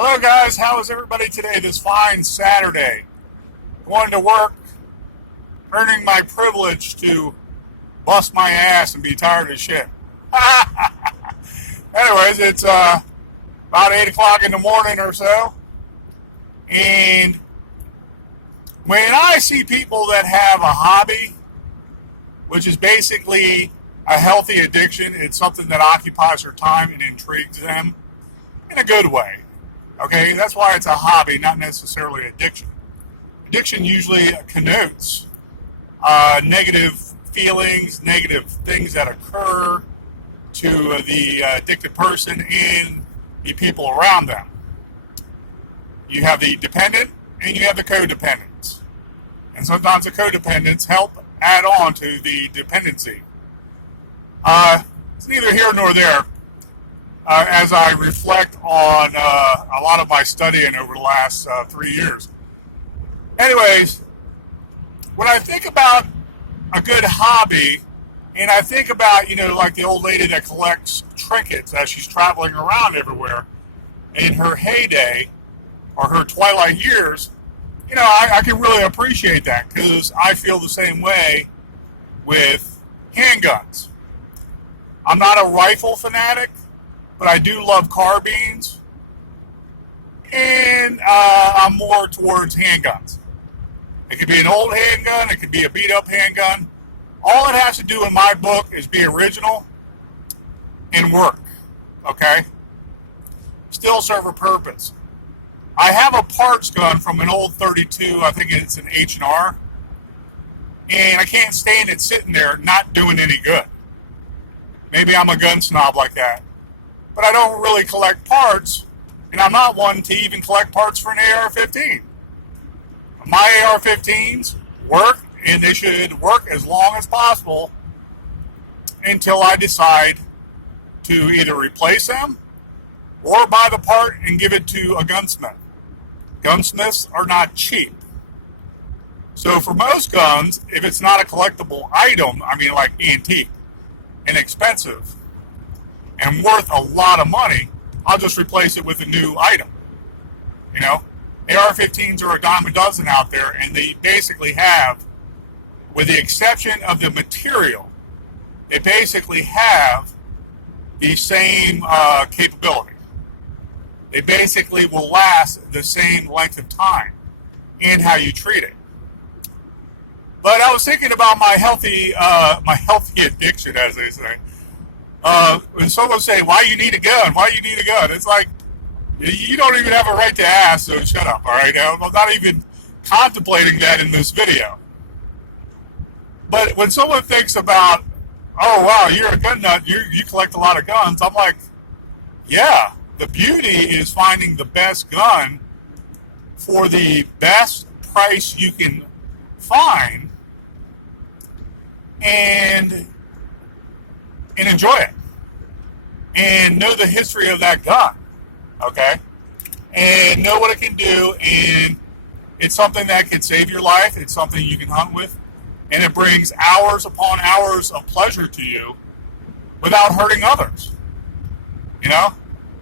Hello, guys. How is everybody today? This fine Saturday. Going to work, earning my privilege to bust my ass and be tired as shit. Anyways, it's about 8 o'clock in the morning or so. And when I see people that have a hobby, which is basically a healthy addiction, it's something that occupies their time and intrigues them in a good way. Okay, that's why it's a hobby, not necessarily addiction. Addiction usually connotes negative feelings, negative things that occur to the addicted person and the people around them. You have the dependent and you have the codependents. And sometimes the codependents help add on to the dependency. It's neither here nor there. As I reflect on a lot of my studying over the last 3 years. Anyways, when I think about a good hobby, and I think about, like the old lady that collects trinkets as she's traveling around everywhere in her heyday or her twilight years, I can really appreciate that because I feel the same way with handguns. I'm not a rifle fanatic, but I do love carbines, and I'm more towards handguns. It could be an old handgun, it could be a beat-up handgun. All it has to do in my book is be original and work, okay? Still serve a purpose. I have a parts gun from an old 32, I think it's an H&R, and I can't stand it sitting there not doing any good. Maybe I'm a gun snob like that. But I don't really collect parts, and I'm not one to even collect parts for an AR-15. My AR-15s work, and they should work as long as possible until I decide to either replace them or buy the part and give it to a gunsmith. Gunsmiths are not cheap. So for most guns, if it's not a collectible item, like antique and expensive, and worth a lot of money, I'll just replace it with a new item. AR-15s are a dime a dozen out there, and they basically have, with the exception of the material, they basically have the same capability. They basically will last the same length of time in how you treat it. But I was thinking about my healthy addiction, as they say. When someone say, why you need a gun? Why you need a gun? It's like, you don't even have a right to ask, so shut up, all right? I'm not even contemplating that in this video. But when someone thinks about, oh, wow, you're a gun nut, you collect a lot of guns, I'm like, yeah, the beauty is finding the best gun for the best price you can find and enjoy it and know the history of that gun, okay, and know what it can do, and it's something that can save your life. It's something you can hunt with, and it brings hours upon hours of pleasure to you without hurting others,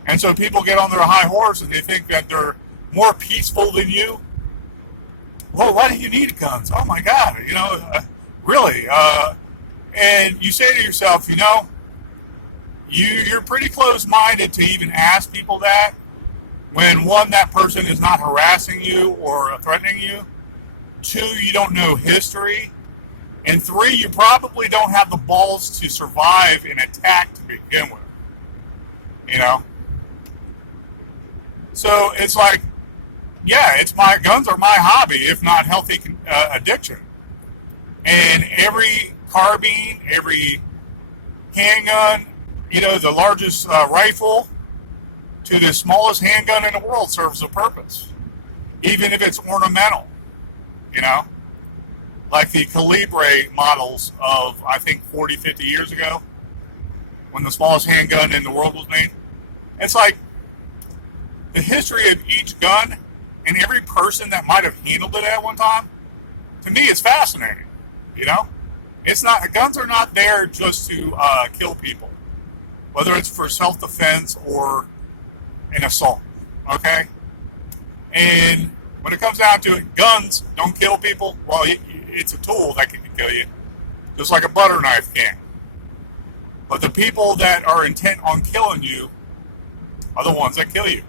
and so people get on their high horse and they think that they're more peaceful than you. Well, why do you need guns? Oh my God, really, and you say to yourself, you're pretty close-minded to even ask people that when, one, that person is not harassing you or threatening you, two, you don't know history, and three, you probably don't have the balls to survive an attack to begin with, So it's like, yeah, guns are my hobby, if not healthy addiction. And every carbine, every handgun, the largest rifle to the smallest handgun in the world serves a purpose, even if it's ornamental, like the Calibre models of, I think, 40, 50 years ago, when the smallest handgun in the world was made. It's like the history of each gun and every person that might have handled it at one time, to me, it's fascinating, It's not, guns are not there just to kill people, whether it's for self-defense or an assault. okay? And when it comes down to it, guns don't kill people. Well, it's a tool that can kill you, just like a butter knife can. But the people that are intent on killing you are the ones that kill you.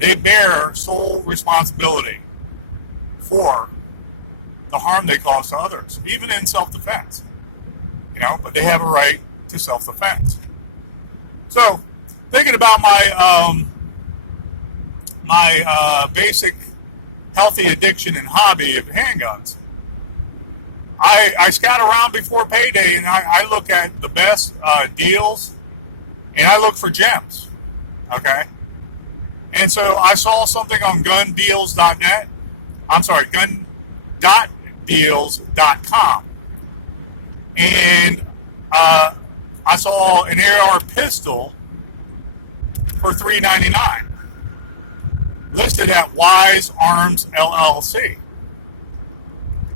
They bear sole responsibility for the harm they cause to others, even in self-defense. But they have a right to self-defense. So, thinking about my basic healthy addiction and hobby of handguns, I scout around before payday and I look at the best deals and I look for gems. Okay? And so I saw something on gundeals.net. I'm sorry, gun.deals.com. And I saw an AR pistol for $3.99, listed at Wise Arms LLC.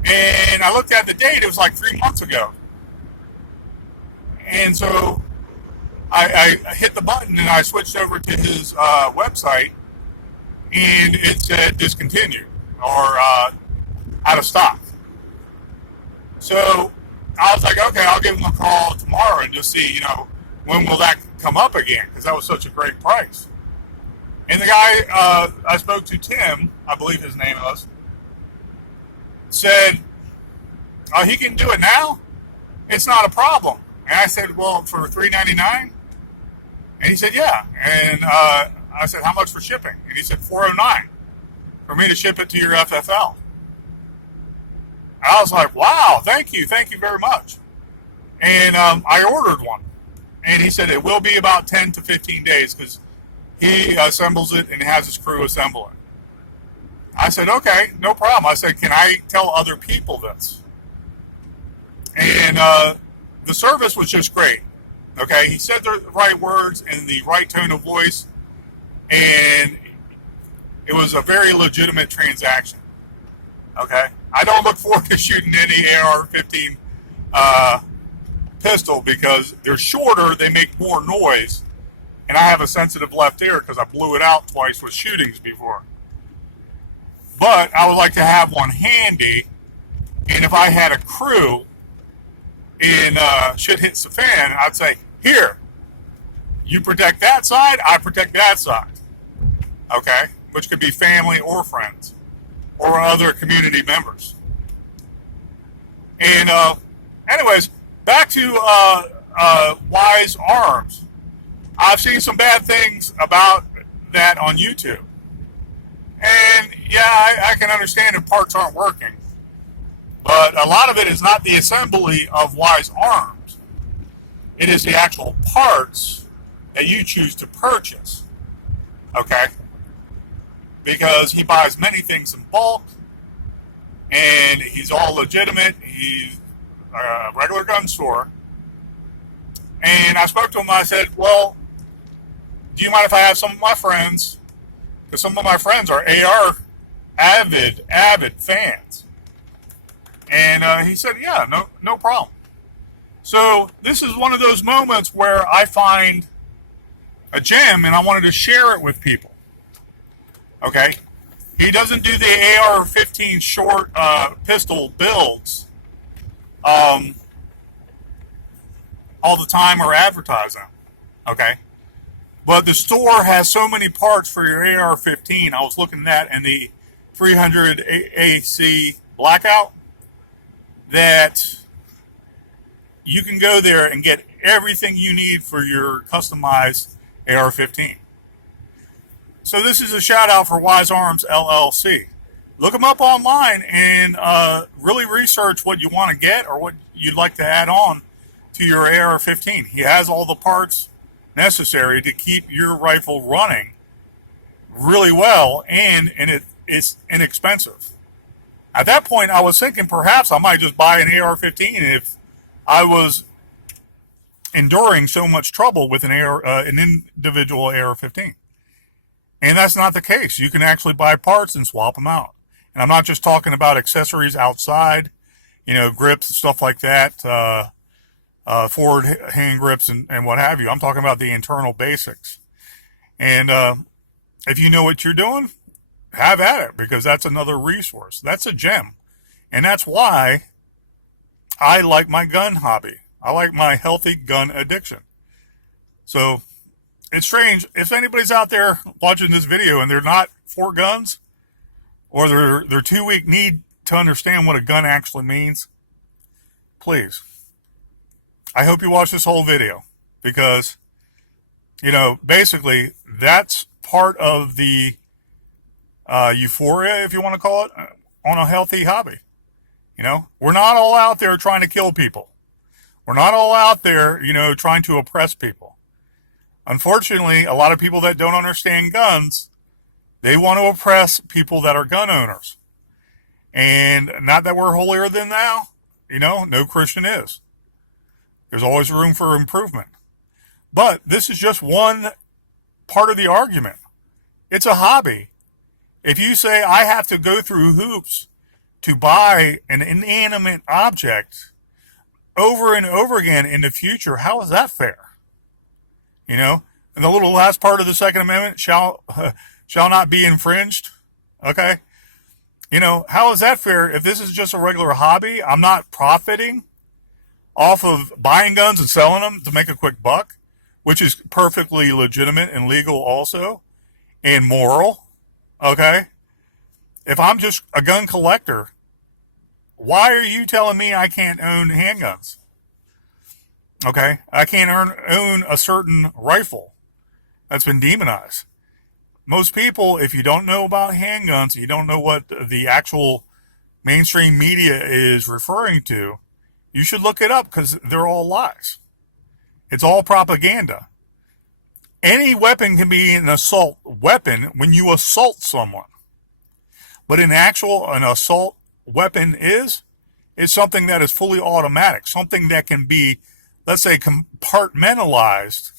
And I looked at the date; it was like 3 months ago. And so I hit the button and I switched over to his website, and it said discontinued or out of stock. So I was like, okay, I'll give him a call tomorrow and just see, when will that come up again? Because that was such a great price. And the guy I spoke to, Tim, I believe his name was, said, he can do it now. It's not a problem. And I said, well, for $3.99? And he said, yeah. And I said, how much for shipping? And he said, $4.09 for me to ship it to your FFL. I was like, wow, thank you very much. And I ordered one. And he said it will be about 10 to 15 days because he assembles it and has his crew assemble it. I said, okay, no problem. I said, can I tell other people this? And the service was just great. Okay, he said the right words in the right tone of voice, and it was a very legitimate transaction. Okay, I don't look forward to shooting any AR-15 pistol because they're shorter, they make more noise, and I have a sensitive left ear because I blew it out twice with shootings before. But I would like to have one handy, and if I had a crew and shit hits the fan, I'd say, here, you protect that side, I protect that side. Okay? Which could be family or friends or other community members. And anyways, back to Wise Arms. I've seen some bad things about that on YouTube. And yeah, I can understand if parts aren't working. But a lot of it is not the assembly of Wise Arms. It is the actual parts that you choose to purchase. Okay? Because he buys many things in bulk, and he's all legitimate. He's a regular gun store. And I spoke to him, and I said, well, do you mind if I have some of my friends? Because some of my friends are AR avid fans. And he said, yeah, no problem. So this is one of those moments where I find a gem and I wanted to share it with people. Okay? He doesn't do the AR-15 short pistol builds all the time or advertise them. Okay? But the store has so many parts for your AR-15. I was looking at in the 300 AC Blackout that you can go there and get everything you need for your customized AR-15. So this is a shout out for Wise Arms LLC. Look them up online and really research what you want to get or what you'd like to add on to your AR-15. He has all the parts necessary to keep your rifle running really well, and it's inexpensive. At that point, I was thinking perhaps I might just buy an AR-15 if I was enduring so much trouble with an individual AR-15. And that's not the case. You can actually buy parts and swap them out. And I'm not just talking about accessories outside, grips and stuff like that, forward hand grips and what have you. I'm talking about the internal basics. And if you know what you're doing, have at it, because that's another resource. That's a gem. And that's why I like my gun hobby. I like my healthy gun addiction. So it's strange. If anybody's out there watching this video and they're not for guns, or they're too weak need to understand what a gun actually means, please, I hope you watch this whole video, because, you know, basically that's part of the euphoria, if you want to call it, on a healthy hobby. You know, we're not all out there trying to kill people. We're not all out there, you know, trying to oppress people. Unfortunately, a lot of people that don't understand guns, they want to oppress people that are gun owners. And not that we're holier than thou, you know, no Christian is. There's always room for improvement. But this is just one part of the argument. It's a hobby. If you say I have to go through hoops to buy an inanimate object over and over again in the future, how is that fair? You know, and the little last part of the Second Amendment shall not be infringed. Okay. You know, how is that fair if this is just a regular hobby? I'm not profiting off of buying guns and selling them to make a quick buck, which is perfectly legitimate and legal also, and moral. Okay. If I'm just a gun collector, why are you telling me I can't own handguns? Okay. I can't own a certain rifle that's been demonized. Most people, if you don't know about handguns, you don't know what the actual mainstream media is referring to, you should look it up, because they're all lies. It's all propaganda. Any weapon can be an assault weapon when you assault someone. But an assault weapon is something that is fully automatic, something that can be, let's say, compartmentalized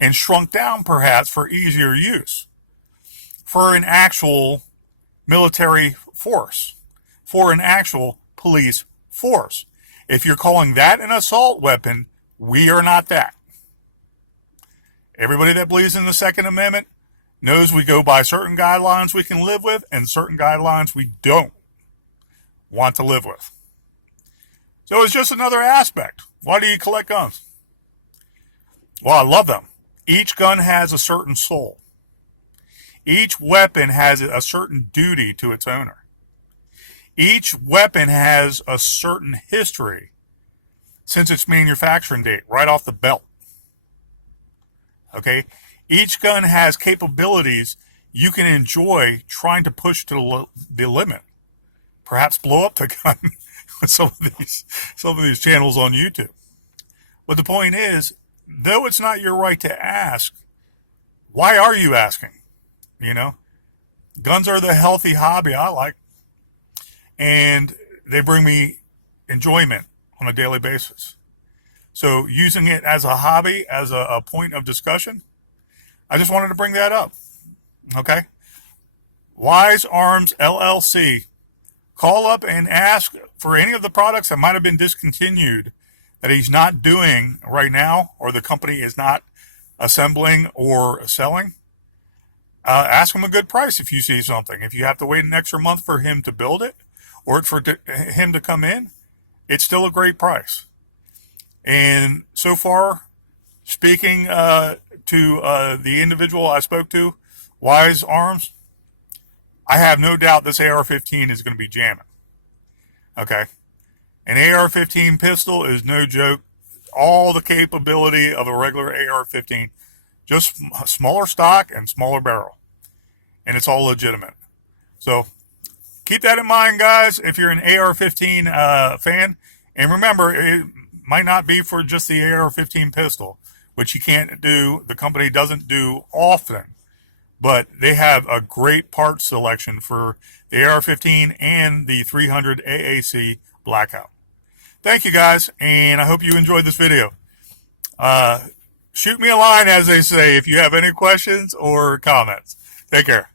and shrunk down perhaps for easier use, for an actual military force, for an actual police force. If you're calling that an assault weapon, we are not that. Everybody that believes in the Second Amendment knows we go by certain guidelines we can live with and certain guidelines we don't want to live with. So it's just another aspect. Why do you collect guns? Well, I love them. Each gun has a certain soul. Each weapon has a certain duty to its owner. Each weapon has a certain history since its manufacturing date, right off the belt. Okay? Each gun has capabilities you can enjoy trying to push to the limit. Perhaps blow up the gun with some of these channels on YouTube. But the point is, though it's not your right to ask, why are you asking? You know, guns are the healthy hobby I like, and they bring me enjoyment on a daily basis. So using it as a hobby, as a point of discussion, I just wanted to bring that up. Okay? Wise Arms LLC. Call up and ask for any of the products that might have been discontinued that he's not doing right now, or the company is not assembling or selling. Ask him a good price if you see something. If you have to wait an extra month for him to build it, or for him to come in, it's still a great price. And so far, speaking to the individual I spoke to, Wise Arms, I have no doubt this AR-15 is going to be jamming. Okay? An AR-15 pistol is no joke. All the capability of a regular AR-15, just a smaller stock and smaller barrel. And it's all legitimate. So keep that in mind, guys, if you're an AR-15 fan. And remember, it might not be for just the AR-15 pistol, which you can't do, the company doesn't do often. But they have a great part selection for the AR-15 and the 300 AAC Blackout. Thank you, guys, and I hope you enjoyed this video. Shoot me a line, as they say, if you have any questions or comments. Take care.